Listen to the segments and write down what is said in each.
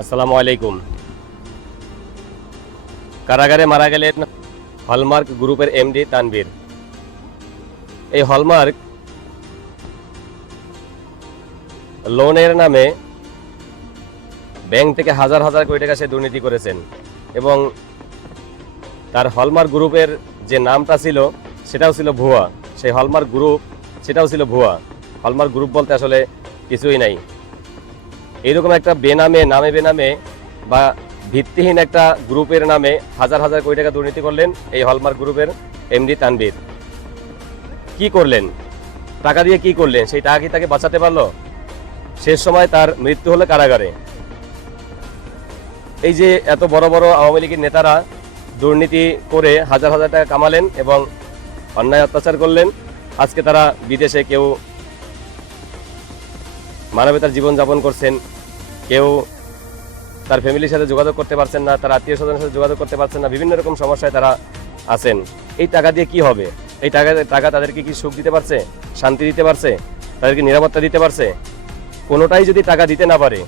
আসসালামু আলাইকুম। কারাগারে মারা গেলেন হলমার্ক গ্রুপের এমডি তানভীর। এই হলমার্ক লোনের নামে ব্যাংক থেকে হাজার হাজার কোটি টাকা সে দুর্নীতি করেছেন এবং তার হলমার্ক গ্রুপের যে নামটা ছিল সেটাও ছিল ভুয়া। সেই হলমার্ক গ্রুপ সেটাও ছিল ভুয়া। হলমার্ক গ্রুপ বলতে আসলে কিছুই নাই। এইরকম একটা বেনামে বা ভিত্তিহীন একটা গ্রুপের নামে হাজার হাজার কোটি টাকা দুর্নীতি করলেন এই হলমার্ক গ্রুপের এমডি তানভীর। কি করলেন? টাকা দিয়ে কি করলেন? সেই টাকা কি তাকে বাঁচাতে পারলো? শেষ সময় তার মৃত্যু হলো কারাগারে। এই যে এত বড় বড় আওয়ামী লীগের নেতারা দুর্নীতি করে হাজার হাজার টাকা কামালেন এবং অন্যায় অত্যাচার করলেন, আজকে তারা বিদেশে কেউ মানবতার জীবনযাপন করছেন, কেউ তার ফ্যামিলির সাথে যোগাযোগ করতে পারছেন না, তার আত্মীয় স্বজনের সাথে যোগাযোগ করতে পারছেন না, বিভিন্ন রকম সমস্যায় তারা আছেন। এই টাকা দিয়ে কি হবে? এই টাকা তাদেরকে কি সুখ দিতে পারছে, শান্তি দিতে পারছে, তাদেরকে নিরাপত্তা দিতে পারছে? কোনোটাই যদি টাকা দিতে না পারে,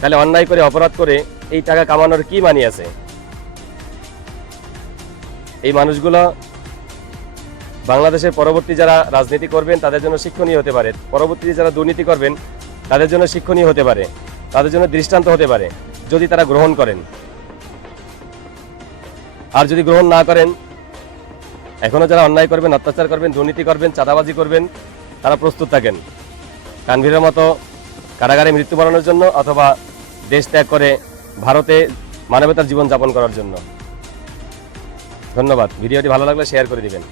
তাহলে অন্যায় করে অপরাধ করে এই টাকা কামানোর কি মানি আছে? এই মানুষগুলো বাংলাদেশের পরবর্তী যারা রাজনীতি করবেন তাদের জন্য শিক্ষণীয় হতে পারে, পরবর্তীতে যারা দুর্নীতি করবেন তাদের জন্য শিক্ষণীয় হতে পারে, তাদের জন্য দৃষ্টান্ত হতে পারে যদি তারা গ্রহণ করেন। আর যদি গ্রহণ না করেন, এখনো যারা অন্যায় করবেন, অত্যাচার করবেন, দুর্নীতি করবেন, চাঁদাবাজি করবেন, তারা প্রস্তুত থাকেন তানভীরের মতো কারাগারে মৃত্যুবরণের জন্য অথবা দেশ ত্যাগ করে ভারতে মানবতার জীবন যাপন করার জন্য। ধন্যবাদ। ভিডিওটি ভালো লাগলে শেয়ার করে দিবেন।